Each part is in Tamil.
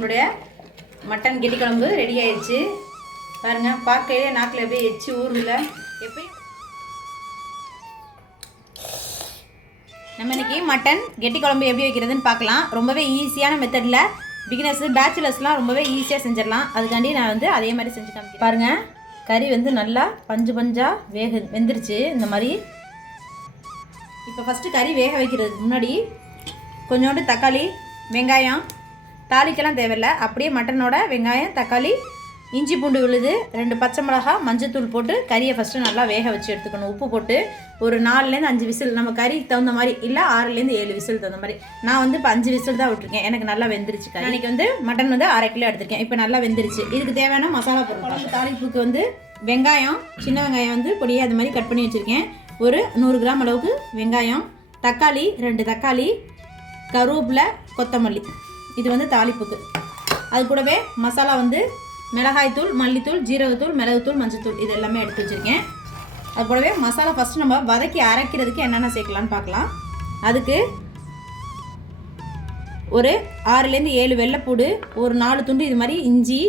நம்மளுடைய மட்டன் கெட்டி குழம்பு ரெடி ஆயிடுச்சு பாருங்கள். பார்க்கையே நாக்கில் அப்படியே எச்சு ஊரில் எப்பயும் நம்ம இன்றைக்கி மட்டன் கெட்டி குழம்பு எப்படி வைக்கிறதுன்னு பார்க்கலாம். ரொம்பவே ஈஸியான மெத்தடில் பிகினர்ஸு பேச்சுலர்ஸ்லாம் ரொம்பவே ஈஸியாக செஞ்சிடலாம். அதுக்காண்டி நான் வந்து அதே மாதிரி செஞ்சு காமிக்கிறேன். பாருங்கள், கறி வந்து நல்லா பஞ்சு பஞ்சாக வெந்துருச்சு இந்த மாதிரி. இப்போ ஃபஸ்ட்டு கறி வேக வைக்கிறதுக்கு முன்னாடி கொஞ்சோண்டு தக்காளி, வெங்காயம், தாளிக்கெல்லாம் தேவையில்லை, அப்படியே மட்டனோட வெங்காயம், தக்காளி, இஞ்சி பூண்டு விழுது, 2 பச்சை மிளகா, மஞ்சத்தூள் போட்டு கறியை ஃபஸ்ட்டு நல்லா வேக வச்சு எடுத்துக்கணும். உப்பு போட்டு ஒரு 4லேருந்து 5 விசில், நம்ம கறிக்கு தகுந்த மாதிரி, இல்லை 6லேருந்து 7 விசில் தகுந்த மாதிரி. நான் வந்து இப்போ 5 விசில் தான் விட்டுருக்கேன். எனக்கு நல்லா வெந்துருச்சு. அன்றைக்கி வந்து மட்டன் வந்து 1/2 கிலோ எடுத்திருக்கேன். இப்போ நல்லா வெந்துருச்சு. இதுக்கு தேவையான மசாலா பொருள் தாளிப்புக்கு வந்து வெங்காயம், சின்ன வெங்காயம் வந்து பொடியாக அது மாதிரி கட் பண்ணி வச்சுருக்கேன். ஒரு 100 கிராம் அளவுக்கு வெங்காயம், தக்காளி 2 தக்காளி, கருவேப்பிலை, கொத்தமல்லி. இது வந்து தாளிப்புக்கு. அது கூடவே மசாலா வந்து மிளகாய்த்தூள், மல்லித்தூள், ஜீரகத்தூள், மிளகுத்தூள், மஞ்சத்தூள் இது எல்லாமே எடுத்து வச்சுருக்கேன். அது கூடவே மசாலா ஃபஸ்ட்டு நம்ம வதக்கி அரைக்கிறதுக்கு என்னென்ன சேர்க்கலான்னு பார்க்கலாம். அதுக்கு ஒரு 6லேருந்து 7 வெள்ளைப்பூடு, ஒரு 4 துண்டு இது மாதிரி இஞ்சி,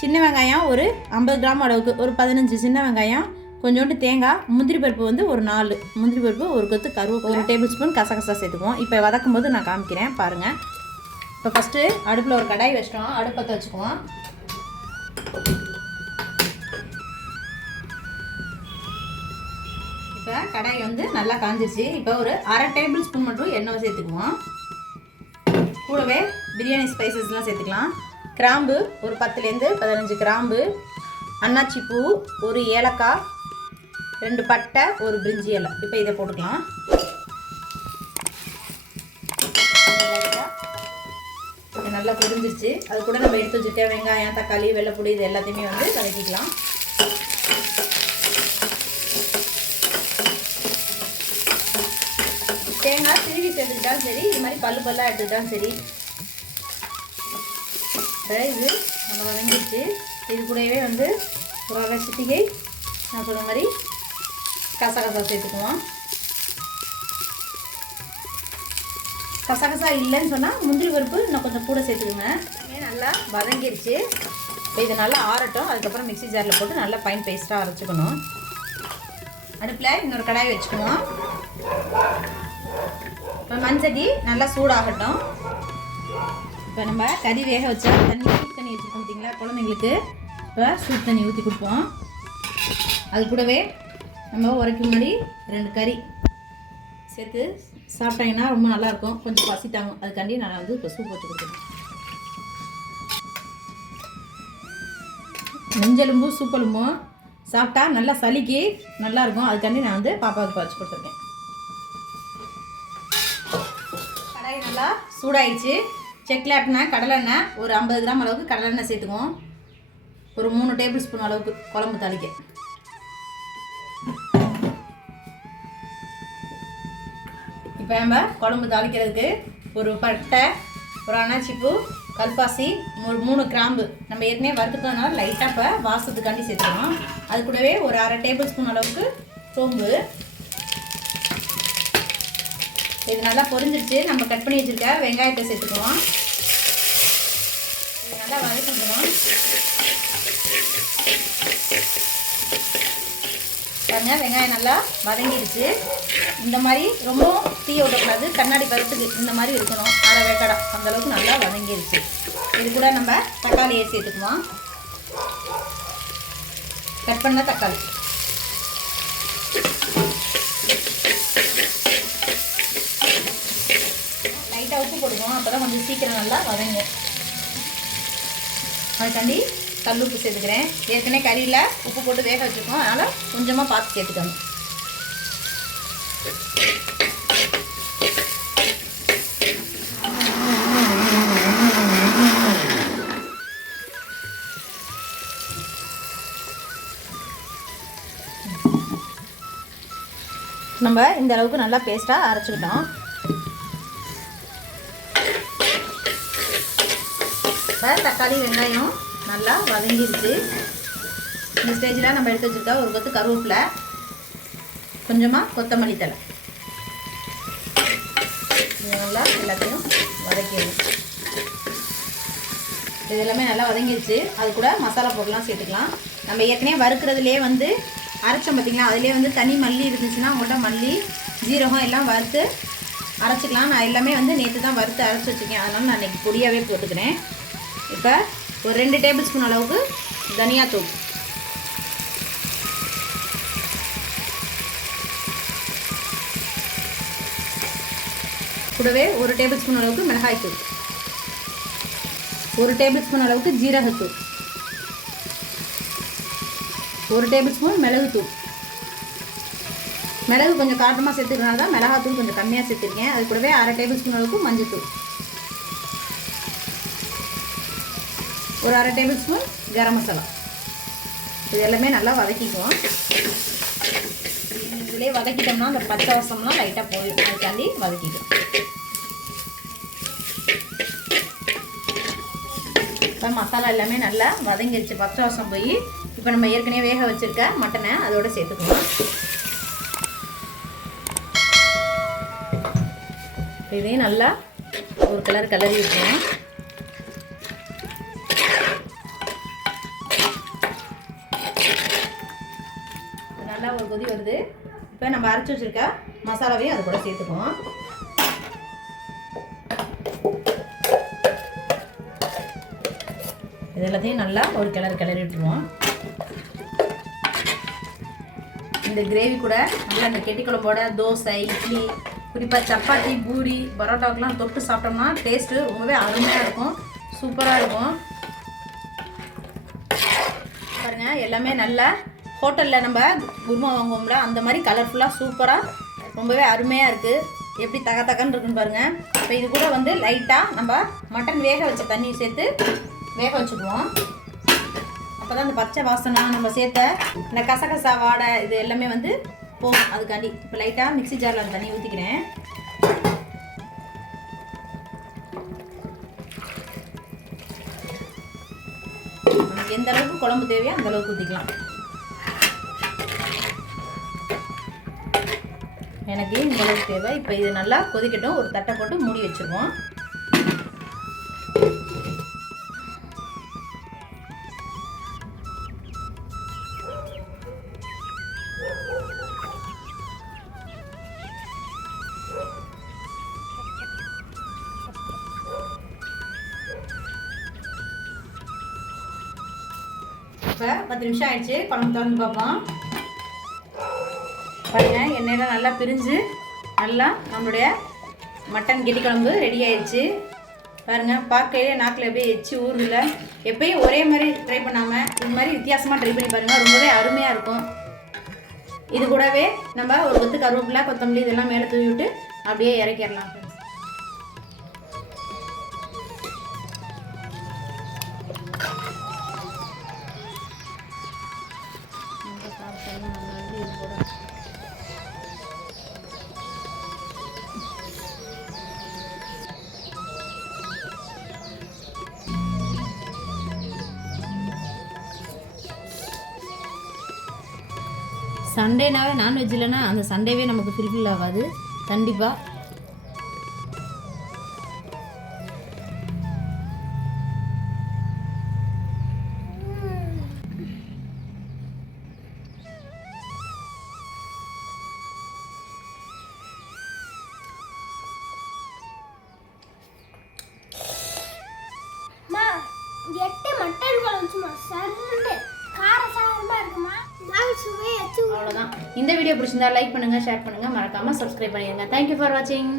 சின்ன வெங்காயம் ஒரு 50 கிராம் அளவுக்கு, ஒரு 15 சின்ன வெங்காயம், கொஞ்சோண்டு தேங்காய், முந்திரி பருப்பு வந்து ஒரு 4 முந்திரி பருப்பு, ஒரு கொத்து கருவேப்பிலை, 1 டேபிள் ஸ்பூன் கசகசா சேர்த்துக்குவோம். இப்போ வதக்கும் போது நான் காமிக்கிறேன் பாருங்கள். இப்போ ஃபஸ்ட்டு அடுப்பில் ஒரு கடாய் வச்சிட்டோம். அடுப்பத்தை வச்சுக்குவோம். இப்போ கடாய் வந்து நல்லா காஞ்சிருச்சு. இப்போ ஒரு 1/2 டேபிள் ஸ்பூன் மட்டும் எண்ணெய் சேர்த்துக்குவோம். கூடவே பிரியாணி ஸ்பைசஸ்லாம் சேர்த்துக்கலாம். கிராம்பு ஒரு 10லேருந்து 15 கிராம்பு, அன்னாச்சி பூ, ஒரு ஏலக்காய், 2 பட்டை, ஒரு பிரிஞ்சி இலை. இப்போ இதை போட்டுக்கலாம். நல்லா பொரிஞ்சிருச்சு. அது கூட நம்ம எடுத்து வச்சுருக்க வெங்காயம், தக்காளி, வெள்ளைப்பூடி இது எல்லாத்தையுமே வந்து கலக்கிக்கலாம். தேங்காய் திருவி சேர்த்துக்கிட்டாலும் சரி, இது மாதிரி பல்லு பல்லாக எடுத்துக்கிட்டாலும் சரி. இது நம்ம வதங்கிடுச்சு. இது கூடவே வந்து ஒரு 1/2 சிட்டிகை நான் சொன்ன மாதிரி கசகசா சேர்த்துக்குவோம். கசகசா இல்லைன்னு சொன்னால் முந்திரி பருப்பு இன்னும் கொஞ்சம் கூட சேர்த்துக்குங்க. நல்லா வதங்கிடுச்சு. இப்போ இதை நல்லா ஆறட்டும். அதுக்கப்புறம் மிக்ஸி ஜாரில் போட்டு நல்லா ஃபைன் பேஸ்ட்டாக அரைச்சிக்கணும். அடுப்பில் இன்னொரு கடாய் வச்சுக்குவோம். இப்போ மண்சட்டி நல்லா சூடாகட்டும். இப்போ நம்ம கறி வேக வச்சா தண்ணி சூட் தண்ணி வச்சுருக்கோம் பார்த்தீங்களா குழந்தைங்களுக்கு. இப்போ சூட் தண்ணி ஊற்றி கொடுப்போம். அது கூடவே நம்ம உரைக்கு முன்னாடி 2 கறி சேர்த்து சாப்பிட்டாங்கன்னா ரொம்ப நல்லாயிருக்கும். கொஞ்சம் பசி தாங்கும். அதுக்காண்டி நான் வந்து இப்போ சூப் வச்சு கொடுக்குறேன். நெஞ்செலும்பும் சூப்பெலும்பும் சாப்பிட்டா நல்லா சளிக்கு நல்லாயிருக்கும். அதுக்காண்டி நான் வந்து பாப்பாவுக்கு வச்சு கொடுத்துருக்கேன். கடாய் நல்லா சூடாயிடுச்சு. செக்கில் ஆட்டினா கடலெண்ணெய் ஒரு 50 கிராம் அளவுக்கு கடலெண்ணெய் சேர்த்துக்குவோம். ஒரு 3 டேபிள் ஸ்பூன் அளவுக்கு குழம்பு தாளிக்க. இப்போ நம்ம குழம்பு தாளிக்கிறதுக்கு ஒரு பட்டை, ஒரு அன்னாச்சிப்பூ, கல்பாசி, ஒரு 3 கிராம்பு நம்ம ஏற்கனவே வறுத்துக்கிறதுனால லைட்டாக இப்போ வாசத்துக்காண்டி சேர்த்துக்கணும். அது கூடவே ஒரு 1/2 டேபிள் ஸ்பூன் அளவுக்கு சோம்பு. இது நல்லா பொரிஞ்சிருச்சு. நம்ம கட் பண்ணி வச்சுருக்க வெங்காயத்தை சேர்த்துக்குவோம். இது நல்லா வதக்கிக்கணும். பாருங்க, வெங்காயம் நல்லா வதங்கிடுச்சு. இந்த மாதிரி ரொம்ப தீய விடக்கூடாது. கண்ணாடி பருத்துக்கு இந்த மாதிரி இருக்கணும். 1/2 வேக்காடா அந்தளவுக்கு நல்லா வதங்கிடுச்சு. இது கூட நம்ம தக்காளியை சேர்த்துக்குவோம். கட் பண்ண தக்காளி. லைட்டாக உப்பு போடுவோம். அப்போ தான் கொஞ்சம் சீக்கிரம் நல்லா வதங்கும். அதுக்காண்டி கல் உப்பு சேர்த்துக்கிறேன். ஏற்கனவே கறியில் உப்பு போட்டு வேக வச்சுருக்கோம். அதனால் கொஞ்சமாக பார்த்து சேர்த்துக்கணும். நம்ம இந்த அளவுக்கு நல்லா பேஸ்ட்டாக அரைச்சிக்கிட்டோம். இப்போ தக்காளி வெங்காயம் நல்லா வதங்கிடுச்சு. இந்த ஸ்டேஜில் நம்ம எடுத்து வச்சுருக்கா ஒரு கொத்து கருவேப்பிலை, கொஞ்சமாக கொத்தமல்லி தழை, இது நல்லா எல்லாத்தையும் வதக்கிடணும். இது எல்லாமே நல்லா வதங்கிடுச்சு. அது கூட மசாலா பொருள்லாம் சேர்த்துக்கலாம். நம்ம ஏற்கனவே வறுக்கிறதுலேயே வந்து அரைச்சோம் பார்த்திங்களா, அதிலே வந்து தனி மல்லி இருந்துச்சுன்னா உங்கள்கிட்ட மல்லி ஜீரகம் எல்லாம் வறுத்து அரைச்சிக்கலாம். நான் எல்லாமே வந்து நேற்று தான் வறுத்து அரைச்சி வச்சுருக்கேன், அதனால் நான் இன்றைக்கி பொடியாகவே போட்டுக்கிறேன். இப்போ ஒரு 2 டேபிள் ஸ்பூன் அளவுக்கு தனியாத்தூள், கூடவே 1 டேபிள் ஸ்பூன் அளவுக்கு மிளகாய்த்தூள், 1 டேபிள் ஸ்பூன் அளவுக்கு ஜீரகத்தூள், 1 டேபிள் ஸ்பூன் மிளகுத்தூள். மிளகு கொஞ்சம் காரமாக சேர்த்துக்கிறனால தான் மிளகாத்தூள் கொஞ்சம் கம்மியாக சேர்த்துருக்கேன். அது கூடவே 1/2 டேபிள் ஸ்பூன் அளவுக்கு மஞ்சத்தூள், ஒரு 1/2 டேபிள் ஸ்பூன் கரம் மசாலா. இது எல்லாமே நல்லா வதக்கிக்குவோம். இதிலே வதக்கிட்டோம்னா அந்த பச்சை வாசம்லாம் லைட்டாக போயிடும், அதுக்காண்டி வதக்கிக்கும். இப்போ மசாலா எல்லாமே நல்லா வதங்கிடுச்சு, பச்சை வாசம் போய். இப்போ நம்ம ஏற்கனவே வேக வச்சுருக்க மட்டனை அதோடு சேர்த்துக்குவோம். இதையும் நல்லா ஒரு கிளறி விட்டுருவோம். நல்லா ஒரு கொதி வருது. இப்போ நம்ம அரைச்சி வச்சுருக்க மசாலாவையும் அது கூட சேர்த்துக்குவோம். இது எல்லாத்தையும் நல்லா ஒரு கிளறி விட்டுருவோம். இந்த கிரேவி கூட நல்லா இந்த கெட்டி குழம்போட தோசை, இட்லி, குறிப்பாக சப்பாத்தி, பூரி, பரோட்டாவுக்குலாம் தொட்டு சாப்பிட்டோம்னா டேஸ்ட்டு ரொம்பவே அருமையாக இருக்கும், சூப்பராக இருக்கும். பாருங்கள், எல்லாமே நல்லா ஹோட்டலில் நம்ம குருமா வாங்குவோம்ல அந்த மாதிரி கலர்ஃபுல்லாக சூப்பராக ரொம்பவே அருமையாக இருக்குது. எப்படி தகன்னு இருக்குன்னு பாருங்கள். இப்போ இது கூட வந்து லைட்டாக நம்ம மட்டன் வேக வச்ச தண்ணி சேர்த்து வேக வச்சுக்குவோம். அப்போ தான் அந்த பச்சை வாசனை, நம்ம சேர்த்த இந்த கசகசா வாடை இது எல்லாமே வந்து போகும். அதுக்காண்டி இப்போ லைட்டாக மிக்ஸி ஜாரில் அந்த தண்ணி ஊற்றிக்கிறேன். நமக்கு எந்த அளவுக்கு குழம்பு தேவையோ அந்த அளவுக்கு ஊற்றிக்கலாம். எனக்கு இந்த அளவுக்கு தேவை. இப்போ இது நல்லா கொதிக்கட்டும். ஒரு தட்டை போட்டு மூடி வச்சுருவோம். இப்போ 10 நிமிஷம் ஆயிடுச்சு. குழம்பு திறந்து பார்ப்போம். பாருங்கள், எண்ணெயெல்லாம் நல்லா பிரிஞ்சு நல்லா நம்மளுடைய மட்டன் கெட்டி குழம்பு ரெடி ஆயிடுச்சு. பாருங்கள், பார்க்கையிலே நாக்கில் அப்படியே எச்சி ஊறுதில்ல. எப்பயும் ஒரே மாதிரி ட்ரை பண்ணாமல் இது மாதிரி வித்தியாசமாக ட்ரை பண்ணி பாருங்கள், ரொம்பவே அருமையாக இருக்கும். இது கூடவே நம்ம ஒரு கொத்து கருவேப்பிலை, கொத்தமல்லி இதெல்லாம் மேலே தூவி விட்டு அப்படியே இறக்கிடலாம். சண்டேனாவே நான்வெஜ் இல்லைன்னா அந்த சண்டேவே நமக்கு ஃபுல்ஃபில் ஆகாது கண்டிப்பாக. அவ்வளோதான். இந்த வீடியோ பிடிச்சிருந்தா லைக் பண்ணுங்கள், ஷேர் பண்ணுங்கள், மறக்காமல் சப்ஸ்கிரைப் பண்ணிடுங்க. தேங்க்யூ ஃபார் வாட்சிங்.